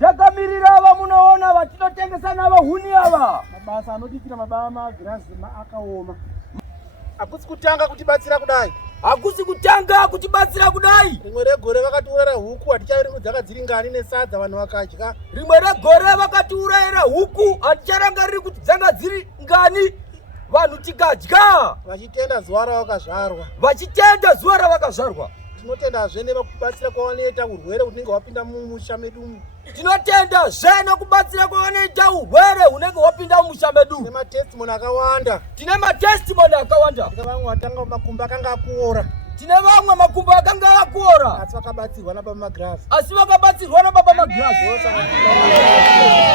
Takamirira ava munoona vatinotengesa navahuni ava. Mabasa anotikira BabaMagirazi akaoma. Hakusi kutanga kutibatsira kudai. Hakusi kutanga kutibatsira kudai. Rimwe regore vakatiurayira huku hatichaverengo dzakadziri ngani nesadza vanhu vakadya. Rimwe regore vakatiurayira huku haticharangariri kuti dzanga dziri ngani vanhu tikadya. Vachitenda zuva ravakazvarwa. Vachitenda zuva ravakazvarwa. Tinotenda zvene vakubatsira kwavanoita urwere hunenge hwapinda mumusha medu. Tinotenda zvene kubatsira kwavanoita urwere hunenge hwapinda mumusha medu. Tine matestimony akawanda. Tine matestimony akawanda. Tine vamwe vatanga makumbo akanga akuora. Tine vamwe makumbo akanga akuora. Asi vakabatsirwa naBabaMagirazi. Asi vakabatsirwa naBabaMagirazi.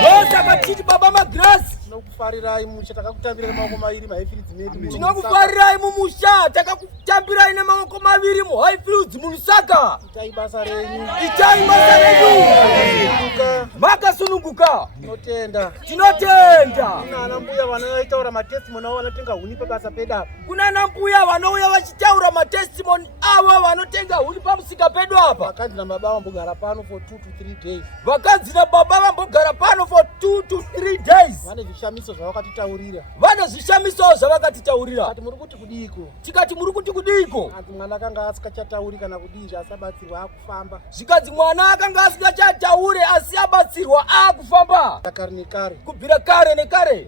Vosaka titi BabaMagirazi. Tinokufarirai mumusha takakutambirai nemaoko maviri muHighfields medu. Tinokufarirai mumusha takakutambirai nemaoko maviri muHighfields muLusaka. Itai basa renyu. Itai basa renyu. Makasununguka. Tinotenda. Tinotenda. Kuna ana mbuya vanoitaura matestimony avo vanotenga huni pabasa pedu apa. Kuna ana mbuya vanouya vachitaura matestimony avo vanotenga huni pamusika pedu apa. Vakanzi naBaba vambogara pano for 2 to 3 days. Vakanzi naBaba vambogara pano for 2 to 3 days. Vane zvishamiso zvishamiso zvavakatitaurira. Vane zvishamiso zvavakatitaurira. Kati muri kuti kudiko? Tikati muri kuti kudiko? Ati mwana akanga asikachatauri kana kudii asabatsirwa akufamba. Zvikadzi mwana akanga asikachataure asi abatsirwa akufamba. Kare nekare. Kubvira kare nekare.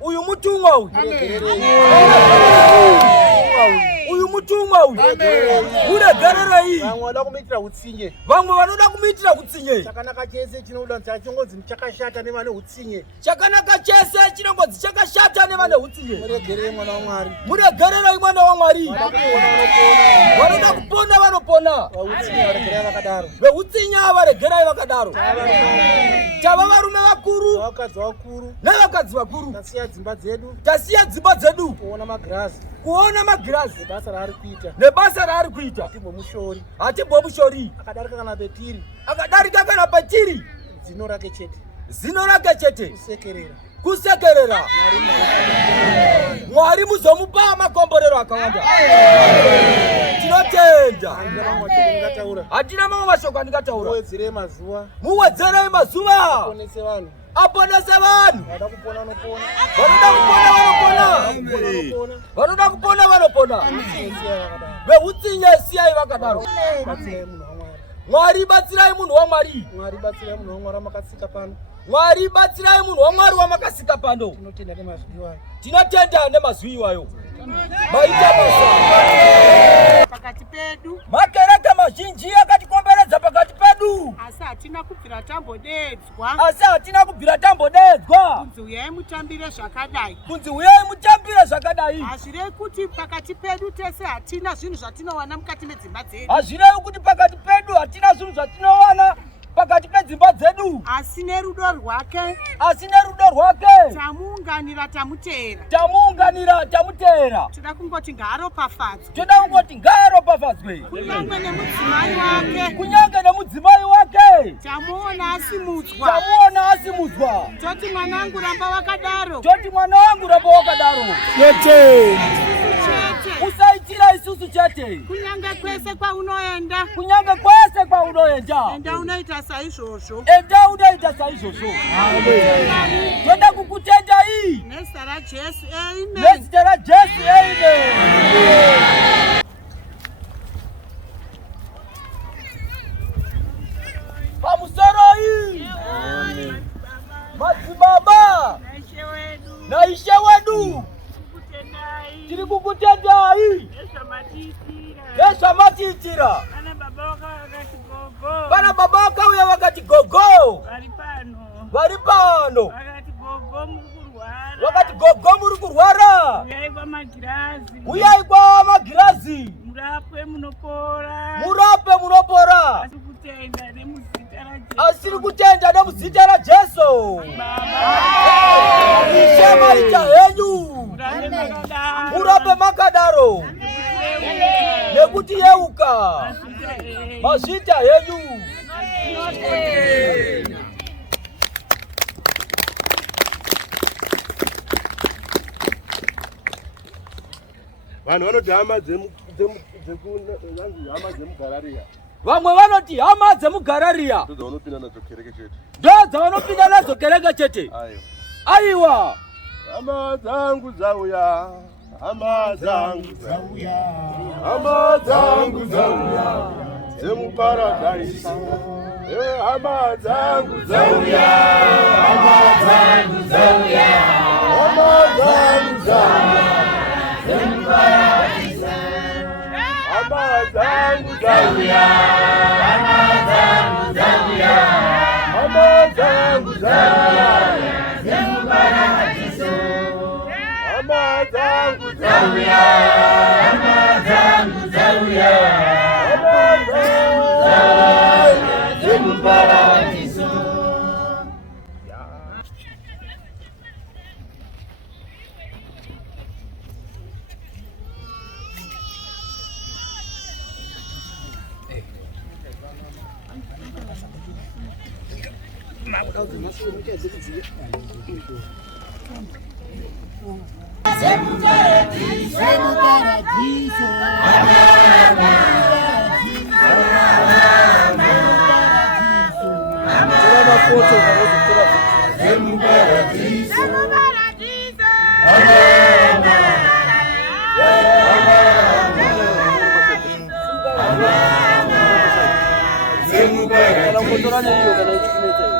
Uyu mutumwa uyu. Uyu mutumwa uyu. Uregererei. Vamwe vanoda kumuitira utsinye. Vamwe vanoda kumuitira utsinye. Chakanaka chese chinoda chachongodzi chakashata nevane utsinye. Chakanaka chese chinongodzi chakashata nevane utsinye. Muregererei mwana waMwari. Muregererei mwana waMwari. Vanoda kupona vanopona. Veutsinye varegerai vakadaro. Veutsinye varegerai vakadaro. Tava varume vakuru. Vakadzi vakuru. Nevakadzi vakuru. Tasiya dzimba dzedu. Tasiya dzimba dzedu. Kuona magirazi. Kuona magirazi. Nebasa raari kuita. Nebasa raari kuita. Hatibvomushori. Hatibvomushori. Akadarika kana petiri. Akadarika kana petiri. Zino rake chete. Zino rake chete. Kusekerera. Kusekerera. Mwari muzomupa makomborero akawanda. Tinotenda. Hatina mamwe mashoko andingataura. Muwedzerei mazuva. Muwedzerei mazuva. Aponese vanhu. Aponese vanhu. Vanoda kupona vanopona. Vanoda kupona vanopona. Vanoda kupona vanopona. Veutsinye siyai vakadaro. Mwari batsirai munhu waMwari. Mwari batsirai munhu waMwari makasika pano. Mwari batsirai munhu waMwari wamakasika pano. Tinotenda nemazwi iwayo. Tinotenda nemazwi iwayo. Maita basa. Pakati pedu. Makereke mazhinji akatikomberedza pakati pedu. Asi hatina kubvira tambodedzwa. Asi hatina kubvira tambodedzwa. Kunzi uyai mutambire zvakadai. Kunzi uyai mutambire zvakadai. Hazvirevi kuti pakati pedu tese hatina zvinhu zvatinowana mukati medzimba dzedu. Hazvirevi kuti pakati pedu hatina zvinhu zvatinowana pakati pedzimba dzedu. Asi nerudo rwake. Asi nerudo rwake. Tamuunganira tamuteera. Tamuunganira tamuteera. Toda kungoti ngaaropafadzwe. Toda kungoti ngaaropafadzwe. Kunyange nemudzimai wake. Kunyange nemudzimai wake. Tamuona asimudzwa. Tamuona asimudzwa. Toti mwanangu ramba wakadaro. Toti mwana wangu ramba wakadaro. Chete. Usaitira isusu chete. Kunyange kwese kwaunoenda. Kunyange kwese kwaunoenda. Enda unoita saizvozvo. Enda unoita saizvozvo. Amen. Toda kukutenda hii. Nezita raJesu. Amen. Nezita raJesu. Amen. Pamusoro hii. Madzibaba. Na ishe wedu. Tiri kukutendai. Yesu matitira. Bana baba wakauya wakati gogo. Vari pano. Wakati gogo muri kurwara. Uyai kwa magirazi. Murape munopora. Murape munopora. Asiri kutenda nemuzita raJesu. Ishe maita henyu. Murape makadaro. Nekuti yeuka. Mazita henyu. Vanhu vanoti hama dzemugarariya. Vamwe vanoti hama dzemugarariya. Ndodzavanopinda nadzo kereke chete. Ndodzavanopinda nadzo kereke chete. Aiwa. Hama dzangu dzauya. Hama dzangu dzauya. Hama dzangu dzauya. Dzemuparadhaisi. Hama dzangu dzauya. Hama dzangu dzauya. Hama dzangu dzauya. Dzemuparadhaisi. Hama dzangu dzauya. Hama dzangu dzauya. Hama dzangu dzauya. Dzemuparadhaisi. Hama dzangu dzauya. Hama dzangu dzauya. Hama dzangu dzauya. Dzemuparadhaisi. Paradiso. pane iyo kana ichikunetsa iyo.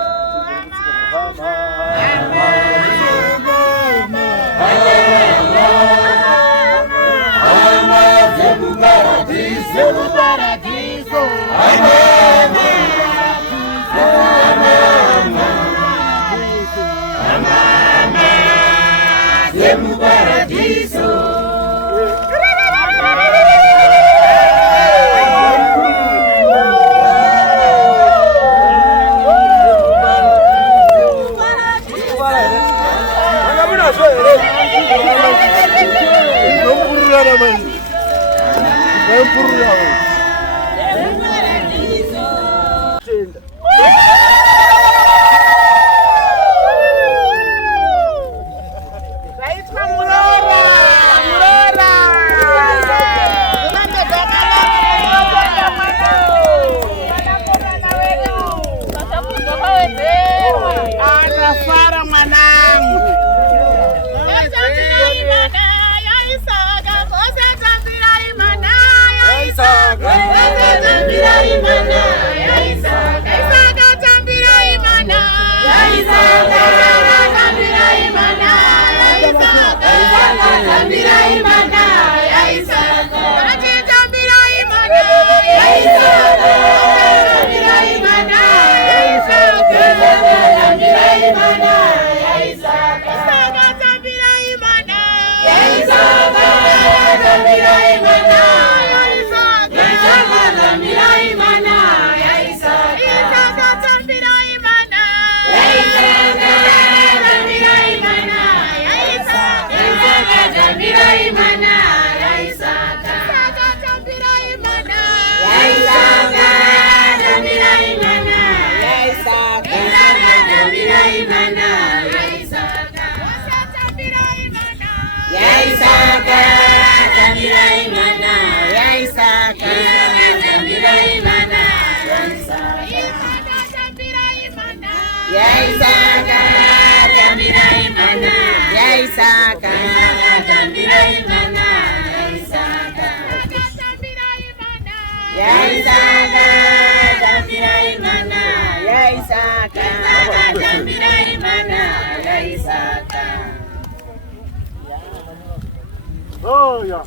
Oh ya.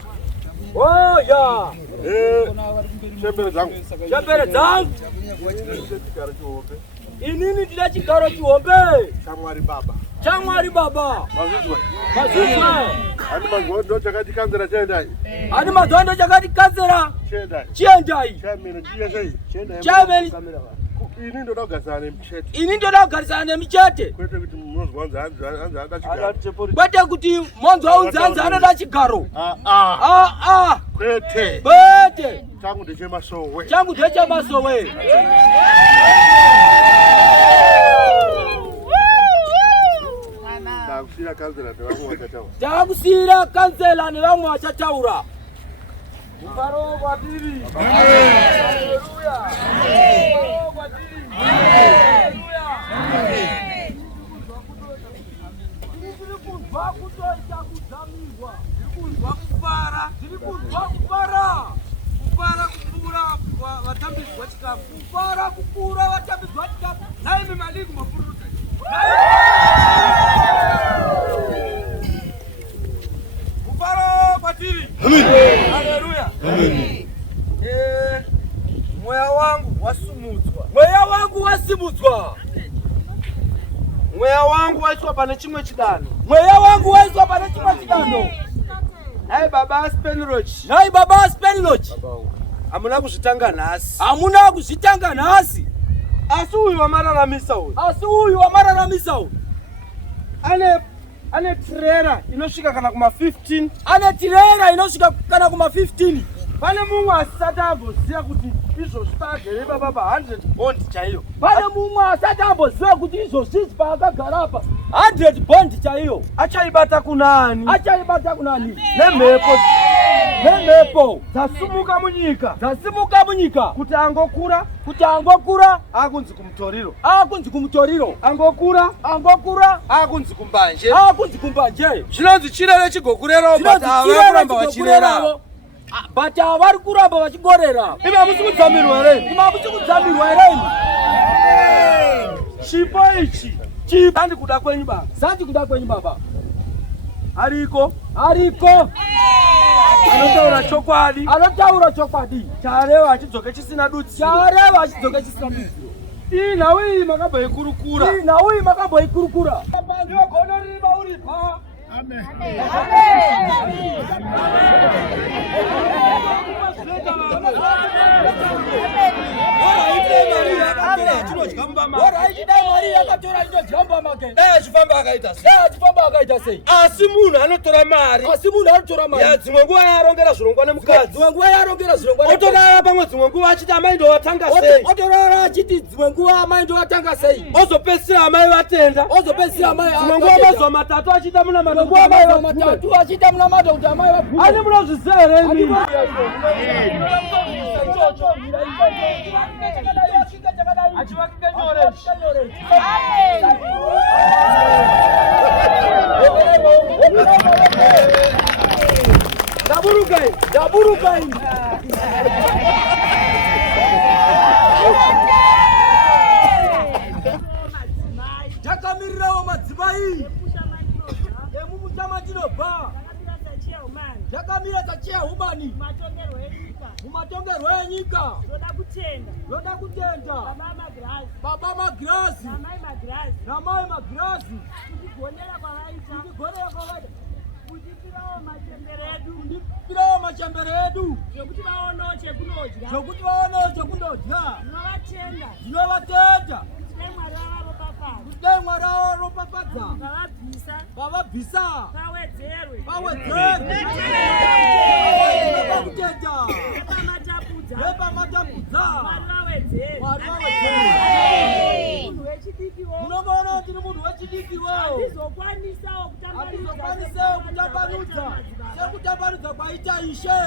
Oh ya. Chembere zangu. Chembere zangu. Inini tida chigaro chihombe. Chamwari baba. Chamwari baba. Mazizwa. Mazizwa. Ani magondo chakati kanzera chendai. Ani magondo chakati kanzera. Chendai. Chendai. Chamene chiyesei. Chamene. Ini ndo dogarisana michete. Ini ndo dogarisana michete. Kwete kuti munozwa anza chigaro. Kwete kuti monzwa unzanza anoda chigaro. Kwete. Kwete. Changu ndeche masowe. Changu ndeche masowe. Takusira kanzela nevamwe vachataura. Takusira kanzela nevamwe vachataura. Mufaro kwatiri. Haleluya. Mufaro kwatiri. Haleluya. Tiri kunzwa kutoita kudzamirwa. Tiri kunzwa kufara. Tiri kunzwa kufara. Kufara kupura vatambidzwa chikafu. Kufara kupura vatambidzwa chikafu. Naimi maliki mafuruta. Mufaro kwatiri. Haleluya. Amen. Mweya wangu wasumudzwa. Mweya wangu wasimudzwa. Mweya wangu waiswa pane chimwe chidano. Mweya wangu waiswa pane chimwe chidano. Hai baba Spenroch. Hai baba Spenroch. Hamuna kuzvitanga nhasi. Hamuna kuzvitanga nhasi. Asi uyu wamararamisa uyu. Asi uyu wamararamisa uyu. Ane trailer inosvika kana kuma 15. Ane trailer inosvika kana kuma 15. Pane mumwe asati amboziva kuti izvozvi paagere baba pa 100 bond chaiyo. Pane mumwe asati amboziva kuti izvozvi paakagara apa 100 bond chaiyo. Achaibata kunani? Achaibata kunani? Nemhepo. Nemhepo dzasimuka munyika. Dzasimuka munyika. Kuti angokura. Kuti angokura. Akunzi kumutoriro. Akunzi kumutoriro. Angokura. Angokura. Akunzi kumbanje. Akunzi kumbanje. Zvinonzi chirere chigokurerawo but avakuramba vachirera. Bata vari kuramba vachigorera. Ima musi kudzamirwa here? Ima musi kudzamirwa here? Chipo ichi. Sandi kuda kwenyu baba. Sandi kuda kwenyu baba. Ariko. Anotaura chokwadi. Chareva achidzoke chisina dutsi. Inawi makaboikurukura. Baba ndiyo gono rima uripa. Amen. Asi munhu anotora mari. Dzimwe nguva yarongera zvirongwa nemukadzi. Otorara pamwe dzimwe nguva achiti amai ndowatanga sei. Ozopedzisira amai vatenda. Dzimwe nguva mazuva matatu achiita muna madho kuti amai vapume. Ani munozviziva here imi? Daburukai. Jakamirirawo madzimai. Emumuchama tinobva. Jakamira tachiahumani. Mumatongerwo enyika. Yoda kutenda. BabaMagirazi. Namai Magirazi. Kutigonera kwavaita. Kutipirawo machembere edu. Zvokuti vaonewo chekundodya. Zvinovatenda. Kudai Mwari aropafadza. Vavabvisa. Pawedzerwe. Nepamatapudza. Mwari vawedzerwe. Munoona kuti munhu wechidikiwo. Atizokwanisawo kutambanudza. Sekutambanudza kwaita Ishe.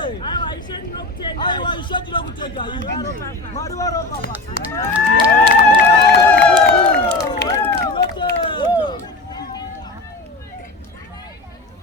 Aiwa Ishe ndinokutenda imi. Mwari varopafadza.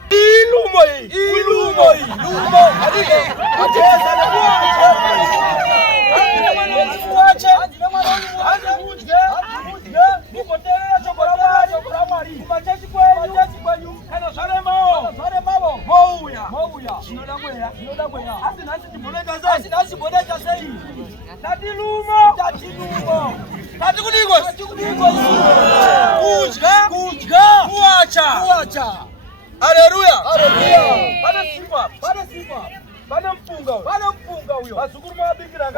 Ilumo. Haleluya. Pane sifa. Pane mpunga uyo. Vazukuru mabikira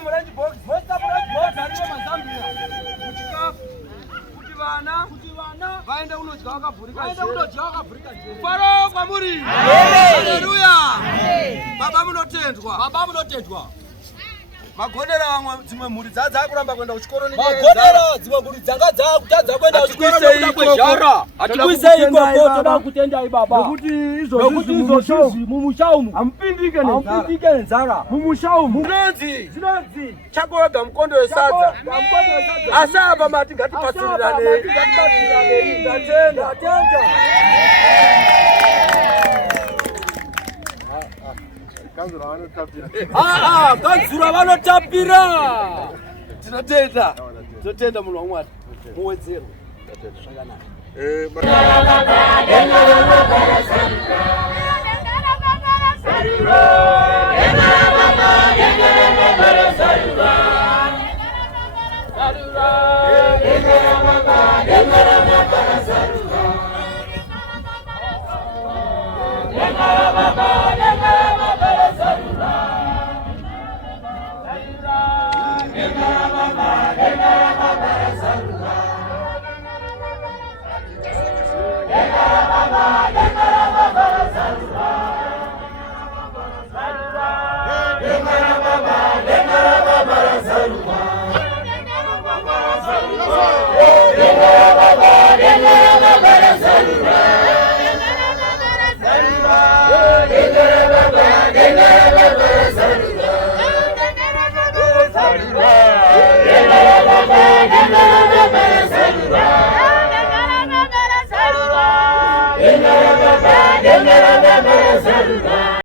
muranji box. Ariyo mazambia. Kuti vana vaende unodya wakavhurika. Faro kwamuri. Haleluya. Baba munotendwa. Magonera dzimwe mhuri dzakuramba kuenda kuchikoro dzimwe mhuri dzanga dzakutadza kuenda kuchikoro toda kutendai baba. Nokuti izvozvi mumusha umu hamupindike nenzara. Mumusha umu zvinonzi chako wega mukondo wesadza. Asi apa mati ngatipatsurirane. Ndatenda. Kanzura vanotapira. Tinotenda munhu waMwari. Muwedzerwe. Baba,